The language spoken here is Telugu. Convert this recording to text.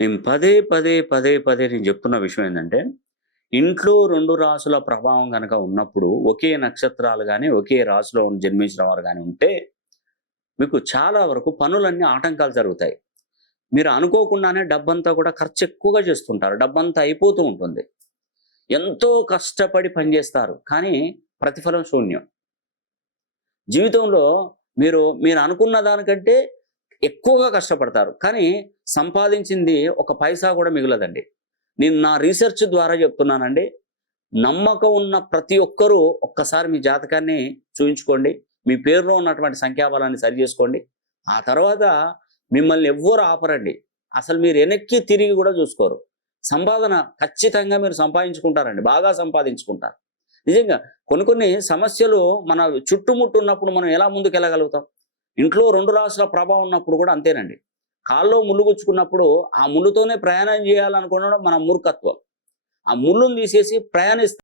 నేను పదే, పదే, పదే, పదే నేను చెప్తున్న విషయం ఏందంటే, ఇంట్లో 2 రాసుల ప్రభావం గనక ఉన్నప్పుడు, ఒకే నక్షత్రాలు గాని, ఒకే రాశిలో జన్మించిన వారు గాని ఉంటే, మీకు చాలా వరకు పనులన్నీ ఆటంకాలు జరుగుతాయి. మీరు అనుకోకుండానే డబ్బంతా కూడా ఖర్చెక్కువగా చేస్తుంటారు. డబ్బంతా అయిపోతూ ఉంటుంది. ఎంతో కష్టపడి పని జేస్తారు. కానీ ప్రతిఫలం శూన్యం. జీవితంలో మీరు అనుకున్న దానికంటే ఎక్కువగా కష్టపడతారు. కానీ సంపాదించింది ఒక పైసా కూడా మిగలదండి. నేను నా రిసర్చ్ ద్వారా చెప్తున్నానండి. నమ్మకం ఉన్న ప్రతి ఒక్కరూ ఒక్కసారి మీ జాతకాన్ని చూయించుకోండి. మీ పేరులో ఉన్నటువంటి సంఖ్యాబలాన్ని సరిజేసుకోండి. ఆ తర్వాత మిమ్మల్ని ఎవ్వరు ఆపరండి. అసలు మీరు వెనక్కి తిరిగి గూడా జూసుకోరు. సంపాదన ఖచ్చితంగా మీరు సంపాదించుకుంటారండి. బాగా సంపాదించుకుంటారు. నిజంగా కొన్ని కొన్ని సమస్యలు మన చుట్టుముట్టున్నప్పుడు మనం ఎలా ముందుకెళ్ళగలుగుతాం? ఇంట్లో 2 రాసుల ప్రభావం ఉన్నప్పుడు గూడా అంతేనండి. కాల్లో ముల్లు గుచ్చుకున్నప్పుడు ఆ ముల్లుతోనే ప్రయాణం జేయాలనుకోవడం మన మూర్ఖత్వం. ఆ ముల్లుని తీసేసి ప్రయాణిస్తే